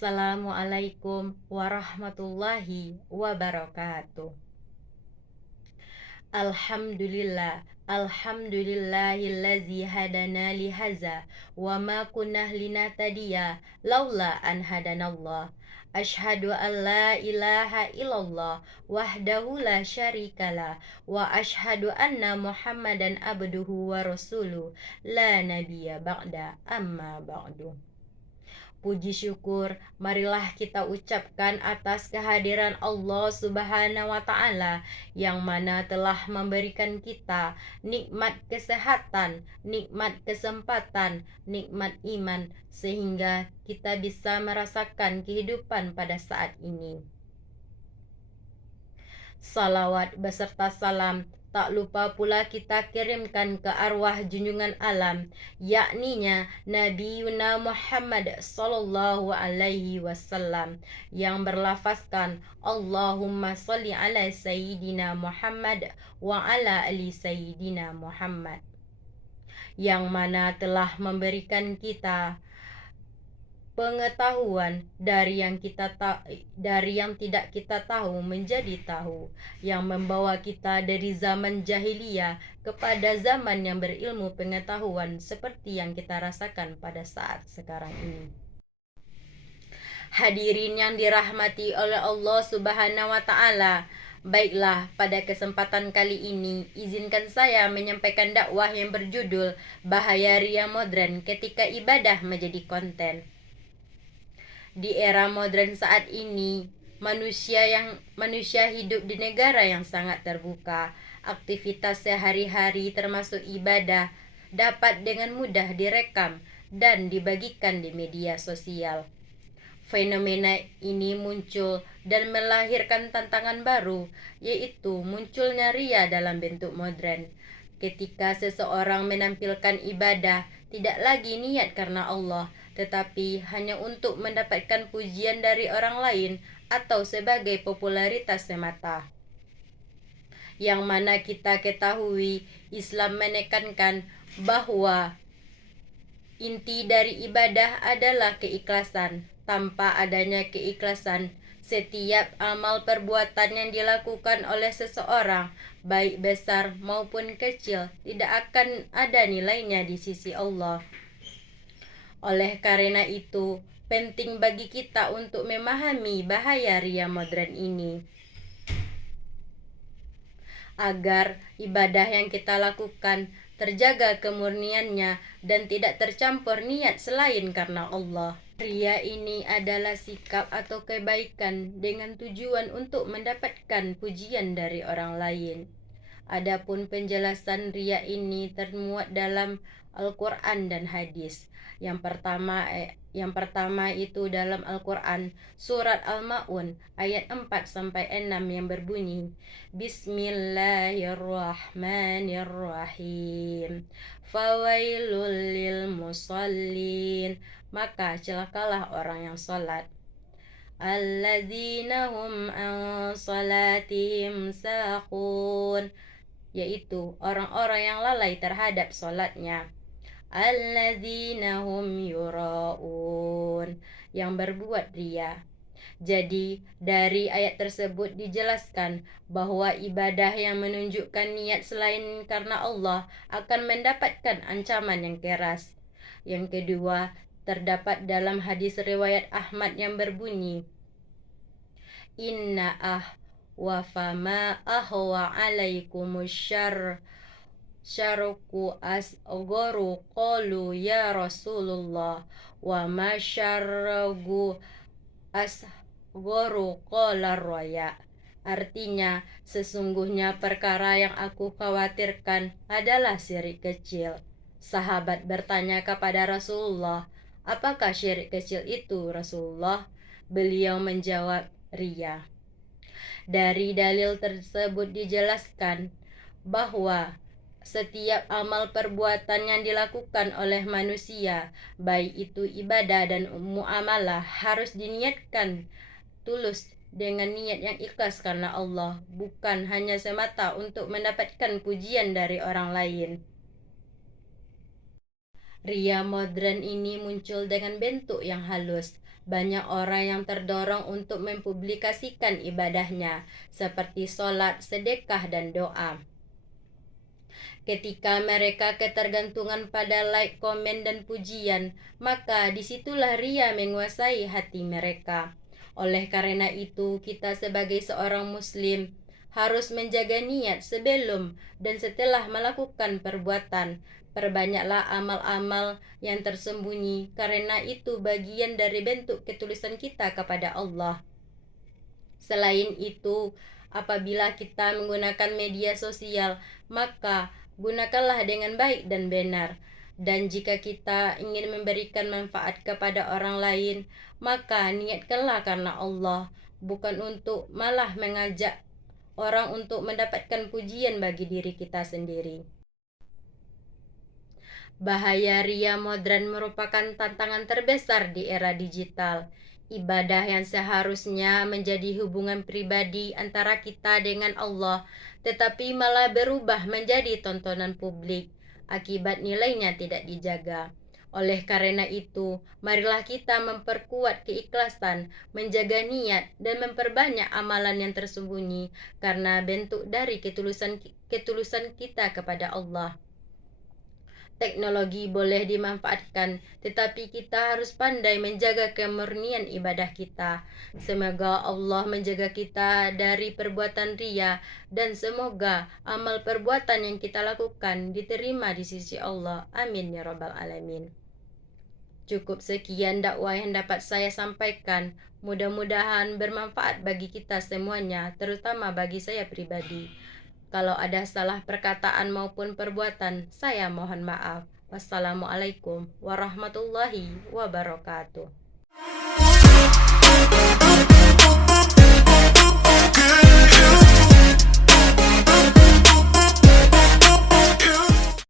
Assalamualaikum warahmatullahi wabarakatuh. Alhamdulillah, alhamdulillahillazi hadana lihaza wa ma kunna linahtadiya laula an hadanallah. Asyhadu an la ilaha illallah wahdahu la syarikalah wa asyhadu anna Muhammadan abduhu wa rasuluh la nabiyya ba'da amma ba'du. Puji syukur marilah kita ucapkan atas kehadiran Allah Subhanahu wa Ta'ala, yang mana telah memberikan kita nikmat kesehatan, nikmat kesempatan, nikmat iman, sehingga kita bisa merasakan kehidupan pada saat ini. Salawat beserta salam tak lupa pula kita kirimkan ke arwah junjungan alam, yakninya Nabi Yuna Muhammad sallallahu alaihi wasallam, yang berlafazkan Allahumma salli ala Sayyidina Muhammad wa ala ali Sayyidina Muhammad, yang mana telah memberikan kita pengetahuan dari yang tidak kita tahu menjadi tahu, yang membawa kita dari zaman jahiliyah kepada zaman yang berilmu pengetahuan seperti yang kita rasakan pada saat sekarang ini. Hadirin yang dirahmati oleh Allah Subhanahu wa Ta'ala, baiklah, pada kesempatan kali ini izinkan saya menyampaikan dakwah yang berjudul Bahaya Ria Modern Ketika Ibadah Menjadi Konten. Di era modern saat ini, manusia hidup di negara yang sangat terbuka. Aktivitas sehari-hari termasuk ibadah dapat dengan mudah direkam dan dibagikan di media sosial. Fenomena ini muncul dan melahirkan tantangan baru, yaitu munculnya ria dalam bentuk modern. Ketika seseorang menampilkan ibadah, tidak lagi niat karena Allah, tetapi hanya untuk mendapatkan pujian dari orang lain atau sebagai popularitas semata. Yang mana kita ketahui, Islam menekankan bahwa inti dari ibadah adalah keikhlasan. Tanpa adanya keikhlasan, setiap amal perbuatan yang dilakukan oleh seseorang, baik besar maupun kecil, tidak akan ada nilainya di sisi Allah. Oleh karena itu, penting bagi kita untuk memahami bahaya ria modern ini, agar ibadah yang kita lakukan terjaga kemurniannya dan tidak tercampur niat selain karena Allah. Ria ini adalah sikap atau kebaikan dengan tujuan untuk mendapatkan pujian dari orang lain. Adapun penjelasan ria ini termuat dalam Al-Quran dan hadis. Yang pertama itu dalam Al-Quran, surat Al-Ma'un ayat 4-6 yang berbunyi, Bismillahirrahmanirrahim. Fawailul lil musallin. Maka celakalah orang yang salat. Alladzina hum an salatihim sahun, yaitu orang-orang yang lalai terhadap salatnya. Alladzina hum yuraun, yang berbuat ria. Jadi dari ayat tersebut dijelaskan bahwa ibadah yang menunjukkan niat selain karena Allah akan mendapatkan ancaman yang keras. Yang kedua, terdapat dalam hadis riwayat Ahmad yang berbunyi, Inna wa fama ahwa alaikumus syarku asgharu qalu ya Rasulullah wa ma syargu asgharu qala raya. Artinya, sesungguhnya perkara yang aku khawatirkan adalah syirik kecil. Sahabat bertanya kepada Rasulullah, apakah syirik kecil itu, Rasulullah? Beliau menjawab, ria. Dari dalil tersebut dijelaskan bahwa setiap amal perbuatan yang dilakukan oleh manusia, baik itu ibadah dan muamalah, harus diniatkan tulus dengan niat yang ikhlas karena Allah, bukan hanya semata untuk mendapatkan pujian dari orang lain. Ria modern ini muncul dengan bentuk yang halus, Banyak orang yang terdorong untuk mempublikasikan ibadahnya, seperti sholat, sedekah, dan doa. Ketika mereka ketergantungan pada like, komen, dan pujian, maka disitulah ria menguasai hati mereka. Oleh karena itu, kita sebagai seorang muslim harus menjaga niat sebelum dan setelah melakukan perbuatan. Perbanyaklah amal-amal yang tersembunyi, karena itu bagian dari bentuk ketulusan kita kepada Allah. Selain itu, apabila kita menggunakan media sosial, maka gunakanlah dengan baik dan benar. Dan jika kita ingin memberikan manfaat kepada orang lain, maka niatkanlah karena Allah, bukan untuk malah mengajak orang untuk mendapatkan pujian bagi diri kita sendiri. Bahaya ria modern merupakan tantangan terbesar di era digital. Ibadah yang seharusnya menjadi hubungan pribadi antara kita dengan Allah, tetapi malah berubah menjadi tontonan publik. Akibat nilainya tidak dijaga. Oleh karena itu, marilah kita memperkuat keikhlasan, menjaga niat, dan memperbanyak amalan yang tersembunyi, karena bentuk dari ketulusan kita kepada Allah. Teknologi boleh dimanfaatkan, tetapi kita harus pandai menjaga kemurnian ibadah kita. Semoga Allah menjaga kita dari perbuatan ria, dan semoga amal perbuatan yang kita lakukan diterima di sisi Allah. Amin ya rabbal alamin. Cukup sekian dakwah yang dapat saya sampaikan. Mudah-mudahan bermanfaat bagi kita semuanya, terutama bagi saya pribadi. Kalau ada salah perkataan maupun perbuatan, saya mohon maaf. Wassalamualaikum warahmatullahi wabarakatuh.